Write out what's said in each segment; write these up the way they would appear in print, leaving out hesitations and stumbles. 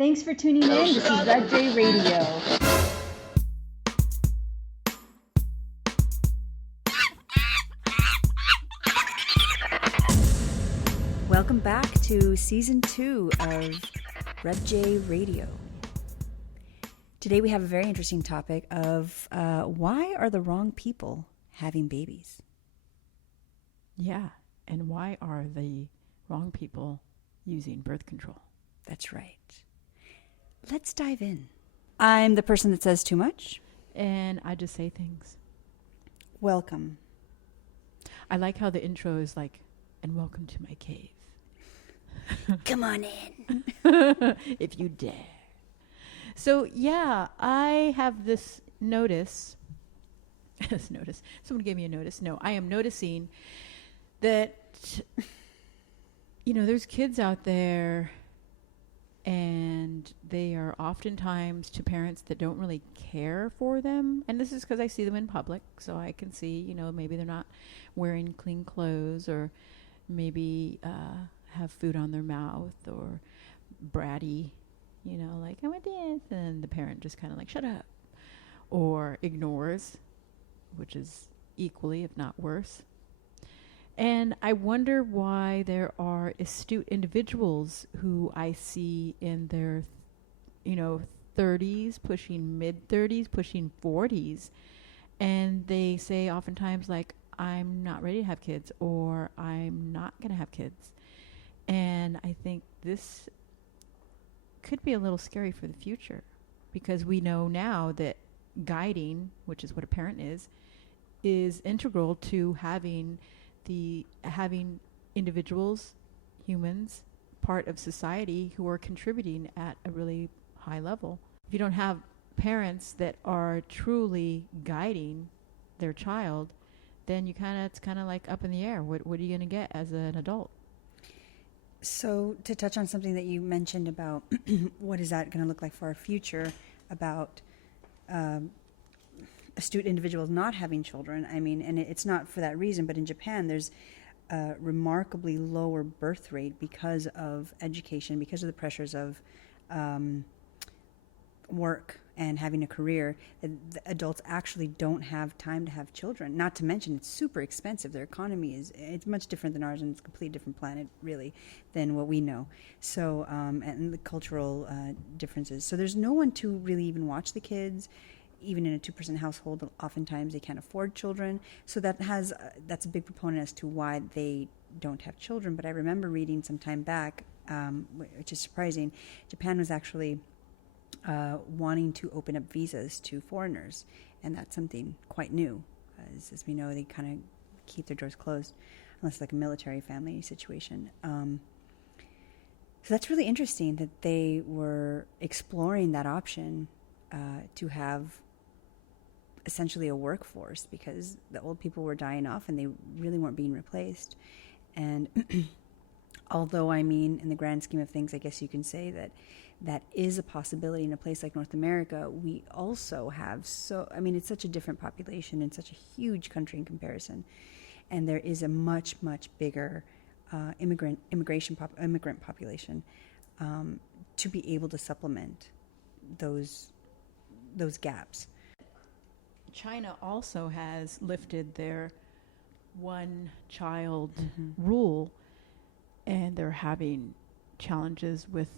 Thanks for tuning in. This is RebJRadio. Welcome back to Season 2 of RebJRadio. Today we have a very interesting topic of why are the wrong people having babies? Yeah, and why are the wrong people using birth control? That's right. Let's dive in. I'm the person that says too much. And I just say things. Welcome. I like how the intro is like, and welcome to my cave. Come on in. If you dare. So, yeah, I have this notice. Someone gave me a notice. No, I am noticing that, there's kids out there and they are oftentimes to parents that don't really care for them. And this is because I see them in public. So I can see, maybe they're not wearing clean clothes or maybe have food on their mouth or bratty, like, I want this. And the parent just kind of like, shut up. Or ignores, which is equally, if not worse. And I wonder why there are astute individuals who I see in their, 30s, pushing mid-30s, pushing 40s. And they say oftentimes like, I'm not ready to have kids or I'm not going to have kids. And I think this could be a little scary for the future because we know now that guiding, which is what a parent is integral to having individuals, humans, part of society who are contributing at a really high level. If you don't have parents that are truly guiding their child, then it's kind of like up in the air. What are you going to get as an adult? So to touch on something that you mentioned about what is that going to look like for our future about astute individuals not having children. I mean, and it's not for that reason, but in Japan, there's a remarkably lower birth rate because of education, because of the pressures of work and having a career. The adults actually don't have time to have children. Not to mention, it's super expensive. Their economy it's much different than ours, and it's a completely different planet, really, than what we know. So, and the cultural differences. So there's no one to really even watch the kids. Even in a 2-person household, oftentimes they can't afford children. So that's a big proponent as to why they don't have children. But I remember reading some time back, which is surprising, Japan was actually wanting to open up visas to foreigners. And that's something quite new. As we know, they kind of keep their doors closed, unless it's like a military family situation. So that's really interesting that they were exploring that option to have essentially a workforce because the old people were dying off and they really weren't being replaced. And although, I mean, in the grand scheme of things, I guess you can say that is a possibility in a place like North America. We also have it's such a different population and such a huge country in comparison. And there is a much, much bigger immigrant population to be able to supplement those gaps. China also has lifted their one-child rule, and they're having challenges with,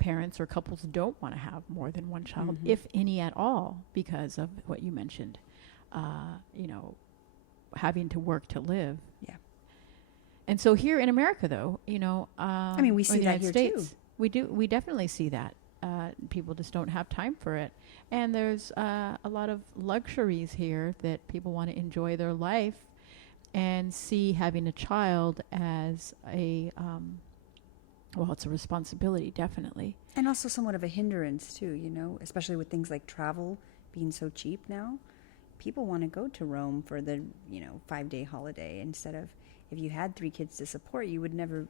parents or couples don't want to have more than one child, if any at all, because of what you mentioned, having to work to live. Yeah. And so here in America, though, we see that here too. We definitely see that. People just don't have time for it. And there's a lot of luxuries here that people want to enjoy their life and see having a child as it's a responsibility, definitely. And also somewhat of a hindrance too, especially with things like travel being so cheap now. People want to go to Rome for the, 5-day holiday instead of, if you had 3 kids to support, you would never,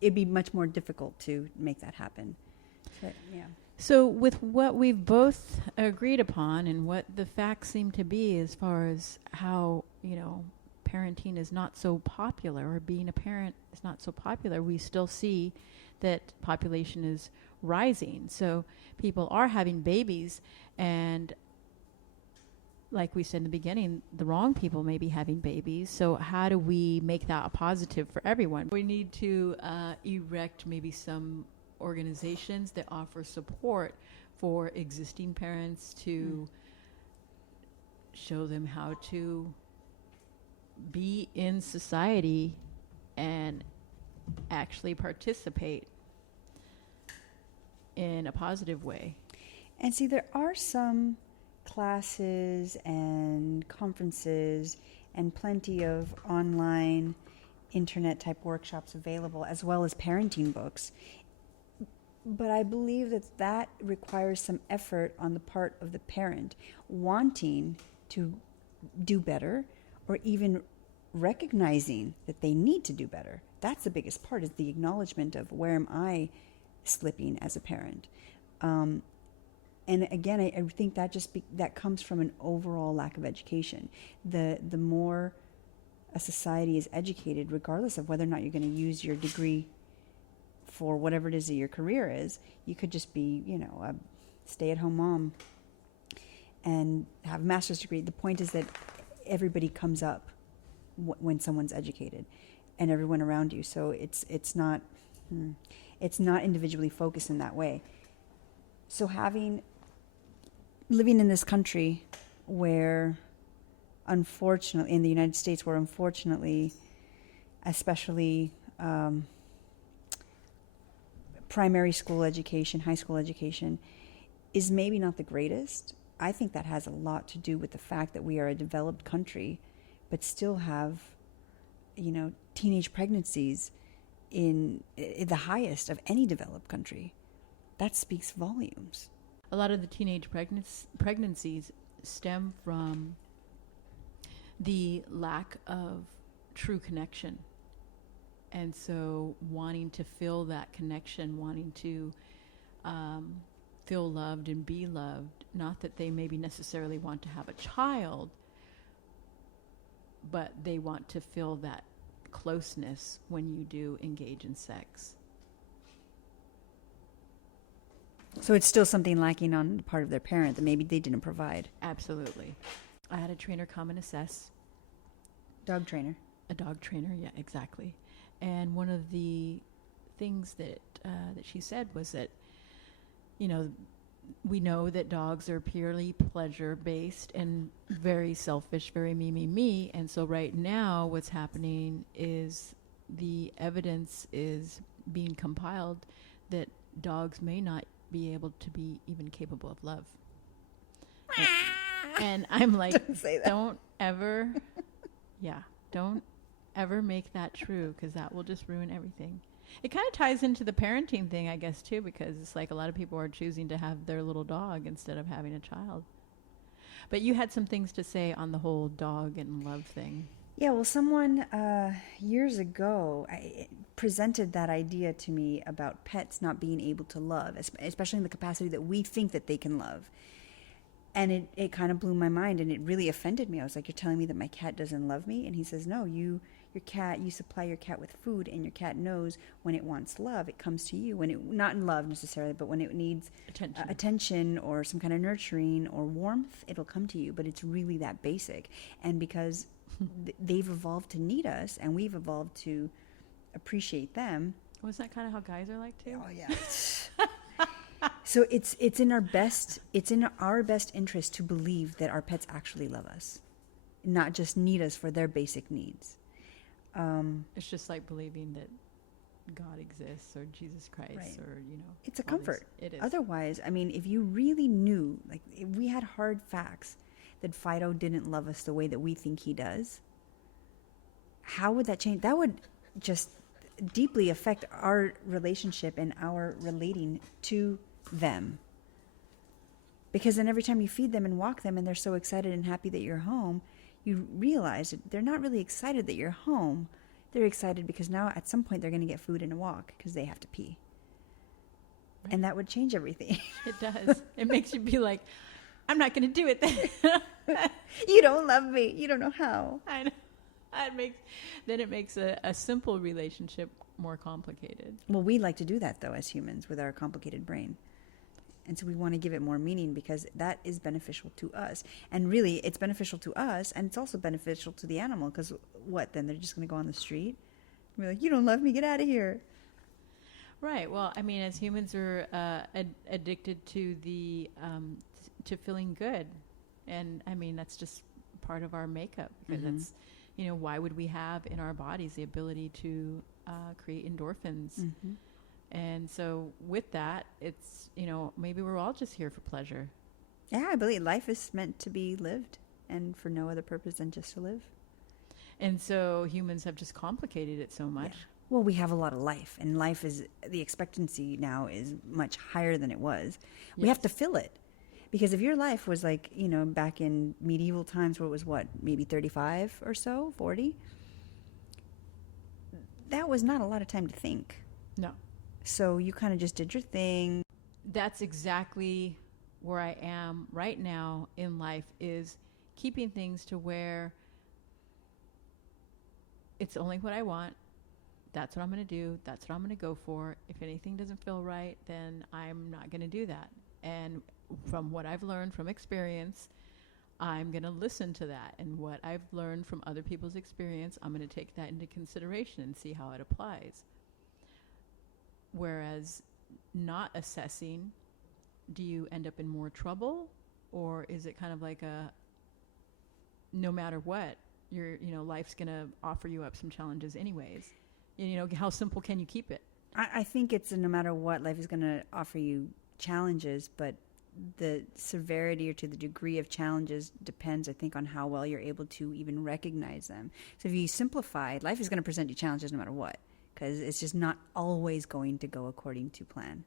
it'd be much more difficult to make that happen. But, yeah. So with what we've both agreed upon and what the facts seem to be as far as how, parenting is not so popular or being a parent is not so popular, we still see that population is rising. So people are having babies, and like we said in the beginning, the wrong people may be having babies. So how do we make that a positive for everyone? We need to erect maybe some organizations that offer support for existing parents to show them how to be in society and actually participate in a positive way. And see, there are some classes and conferences and plenty of online internet type workshops available, as well as parenting books. But I believe that requires some effort on the part of the parent wanting to do better, or even recognizing that they need to do better. That's the biggest part, is the acknowledgement of where am I slipping as a parent. And again, I think that that comes from an overall lack of education. The more a society is educated, regardless of whether or not you're going to use your degree for whatever it is that your career is, you could just be, a stay-at-home mom and have a master's degree. The point is that everybody comes up when someone's educated, and everyone around you. So it's not individually focused in that way. So living in this country where, unfortunately, in the United States, where unfortunately, especially primary school education, high school education, is maybe not the greatest. I think that has a lot to do with the fact that we are a developed country, but still have, teenage pregnancies in the highest of any developed country. That speaks volumes. A lot of the teenage pregnancies stem from the lack of true connection. And so wanting to feel that connection, wanting to feel loved and be loved, not that they maybe necessarily want to have a child, but they want to feel that closeness when you do engage in sex. So it's still something lacking on the part of their parent that maybe they didn't provide. Absolutely. I had a trainer come and assess. Dog trainer. A dog trainer, yeah, exactly. And one of the things that she said was that, we know that dogs are purely pleasure-based and very selfish, very me, me, me. And so right now what's happening is the evidence is being compiled that dogs may not be able to be even capable of love. And I'm like, don't ever make that true, because that will just ruin everything. It kind of ties into the parenting thing, I guess, too, because it's like a lot of people are choosing to have their little dog instead of having a child. But you had some things to say on the whole dog and love thing. Yeah, well, someone years ago presented that idea to me about pets not being able to love, especially in the capacity that we think that they can love. And it kind of blew my mind, and it really offended me. I was like, you're telling me that my cat doesn't love me? And he says, no, you supply your cat with food, and your cat knows when it wants love, it comes to you. When it, not in love necessarily, but when it needs attention or some kind of nurturing or warmth, it'll come to you. But it's really that basic. And because they've evolved to need us, and we've evolved to appreciate them. Was that kind of how guys are like too? Oh yeah. So it's in our best interest to believe that our pets actually love us, not just need us for their basic needs. It's just like believing that God exists or Jesus Christ, right. or it's a comfort. It is. Otherwise, I mean, if you really knew, like, if we had hard facts that Fido didn't love us the way that we think he does, how would that change? That would just deeply affect our relationship and our relating to them. Because then every time you feed them and walk them and they're so excited and happy that you're home, you realize that they're not really excited that you're home. They're excited because now at some point they're going to get food and a walk because they have to pee. Right. And that would change everything. It does. It makes you be like, I'm not going to do it then. You don't love me. You don't know how. I know. It makes a simple relationship more complicated. Well, we like to do that, though, as humans, with our complicated brain. And so we want to give it more meaning because that is beneficial to us. And really, it's beneficial to us, and it's also beneficial to the animal. Because what, then they're just going to go on the street? We're like, you don't love me, get out of here. Right. Well, I mean, as humans, we're addicted to to feeling good. And I mean, that's just part of our makeup. Because that's, why would we have in our bodies the ability to create endorphins? Mm-hmm. And so with that, it's, maybe we're all just here for pleasure. Yeah, I believe life is meant to be lived and for no other purpose than just to live. And so humans have just complicated it so much. Yeah. Well, we have a lot of life, and the expectancy now is much higher than it was. Yes. We have to fill it. Because if your life was like, back in medieval times where it was maybe 35 or so, 40, that was not a lot of time to think. No. So you kind of just did your thing. That's exactly where I am right now in life, is keeping things to where it's only what I want. That's what I'm going to do. That's what I'm going to go for. If anything doesn't feel right, then I'm not going to do that. And from what I've learned from experience, I'm going to listen to that. And what I've learned from other people's experience, I'm going to take that into consideration and see how it applies. Whereas not assessing, do you end up in more trouble? Or is it kind of like no matter what, life's going to offer you up some challenges anyways? How simple can you keep it? I think it's no matter what, life is going to offer you challenges, but the severity or to the degree of challenges depends, I think, on how well you're able to even recognize them. So if you simplify, life is going to present you challenges no matter what, because it's just not always going to go according to plan.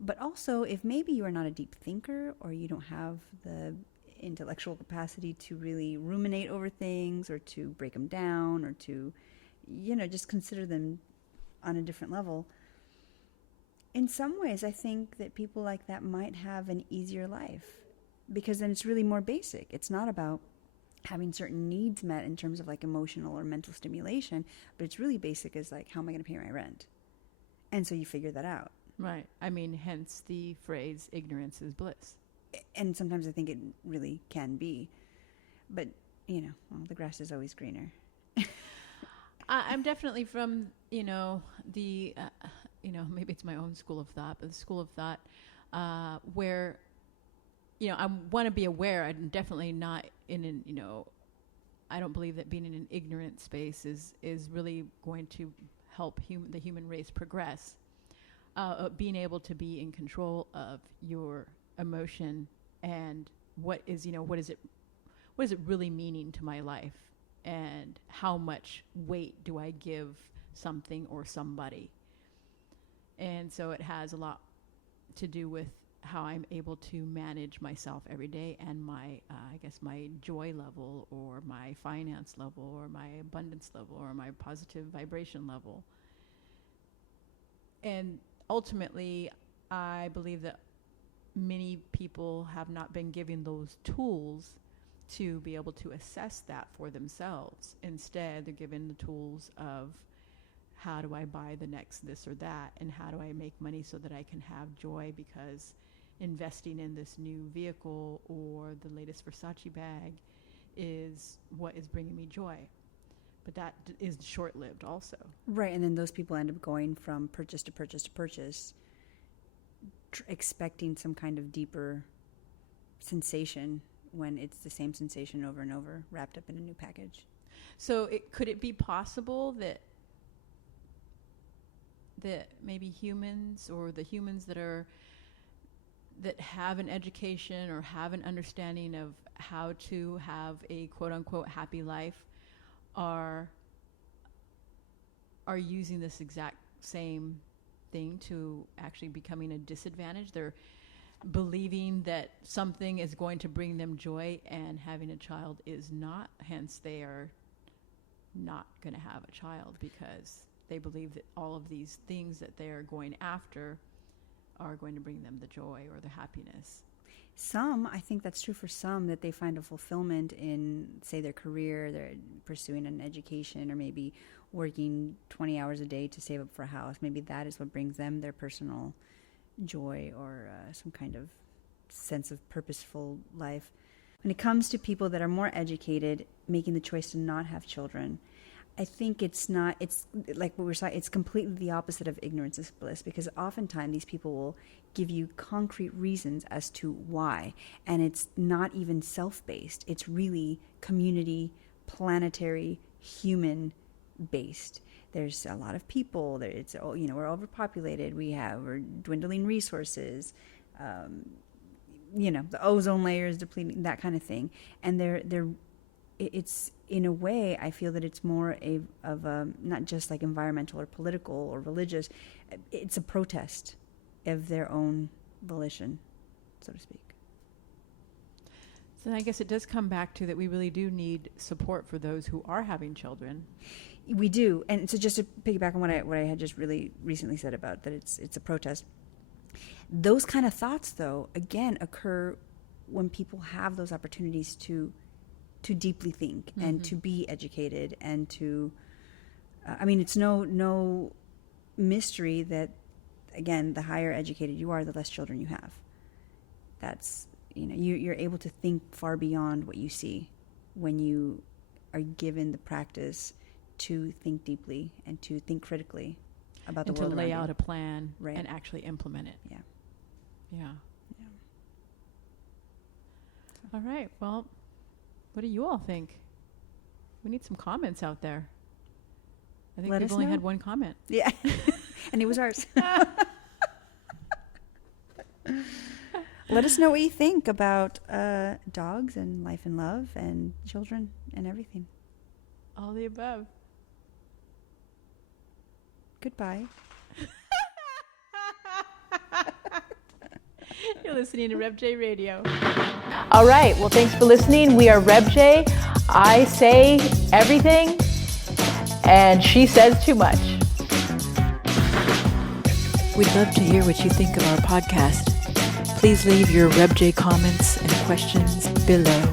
But also, if maybe you are not a deep thinker or you don't have the intellectual capacity to really ruminate over things or to break them down or to, just consider them on a different level, in some ways, I think that people like that might have an easier life because then it's really more basic. It's not about having certain needs met in terms of like emotional or mental stimulation, but it's really basic as like, how am I going to pay my rent? And so you figure that out. Right. I mean, hence the phrase, ignorance is bliss. And sometimes I think it really can be. But, the grass is always greener. I'm definitely from, the, maybe it's my own school of thought, but the school of thought where, I want to be aware. I'm definitely not in an, I don't believe that being in an ignorant space is really going to help the human race progress. Being able to be in control of your emotion and what is it really meaning to my life, and how much weight do I give something or somebody. And so it has a lot to do with how I'm able to manage myself every day and my, my joy level or my finance level or my abundance level or my positive vibration level. And ultimately, I believe that many people have not been given those tools to be able to assess that for themselves. Instead, they're given the tools of how do I buy the next this or that, and how do I make money so that I can have joy because investing in this new vehicle or the latest Versace bag is what is bringing me joy. But that is short-lived also. Right, and then those people end up going from purchase to purchase to purchase, expecting some kind of deeper sensation when it's the same sensation over and over, wrapped up in a new package. So could it be possible that maybe humans or the humans that have an education or have an understanding of how to have a quote-unquote happy life are using this exact same thing to actually becoming a disadvantage? They're believing that something is going to bring them joy and having a child is not, hence they are not going to have a child because they believe that all of these things that they are going after are going to bring them the joy or the happiness. I think that's true for some, that they find a fulfillment in, say, their career, they're pursuing an education or maybe working 20 hours a day to save up for a house. Maybe that is what brings them their personal joy or some kind of sense of purposeful life. When it comes to people that are more educated, making the choice to not have children, I think it's like what we're saying, it's completely the opposite of ignorance is bliss, because oftentimes these people will give you concrete reasons as to why, and it's not even self-based. It's really community, planetary, human-based. There's a lot of people. We're overpopulated. We're dwindling resources. The ozone layer is depleting, that kind of thing. And it's in a way, I feel that it's more of a not just like environmental or political or religious. It's a protest of their own volition, so to speak. So I guess it does come back to that we really do need support for those who are having children. We do. And so just to piggyback on what I had just really recently said about that it's a protest. Those kind of thoughts, though, again, occur when people have those opportunities to deeply think and to be educated and to, it's no mystery that, again, the higher educated you are, the less children you have. That's, you're able to think far beyond what you see when you are given the practice to think deeply and to think critically about the world around you. And to lay out a plan right. and actually implement it. Yeah. Yeah. All right. Well, what do you all think? We need some comments out there. I think we've only had one comment. Yeah. And it was ours. Let us know what you think about dogs and life and love and children and everything. All the above. Goodbye. You're listening to RebJRadio. All right. Well, thanks for listening. We are RebJ. I say everything, and she says too much. We'd love to hear what you think of our podcast. Please leave your RebJ comments and questions below.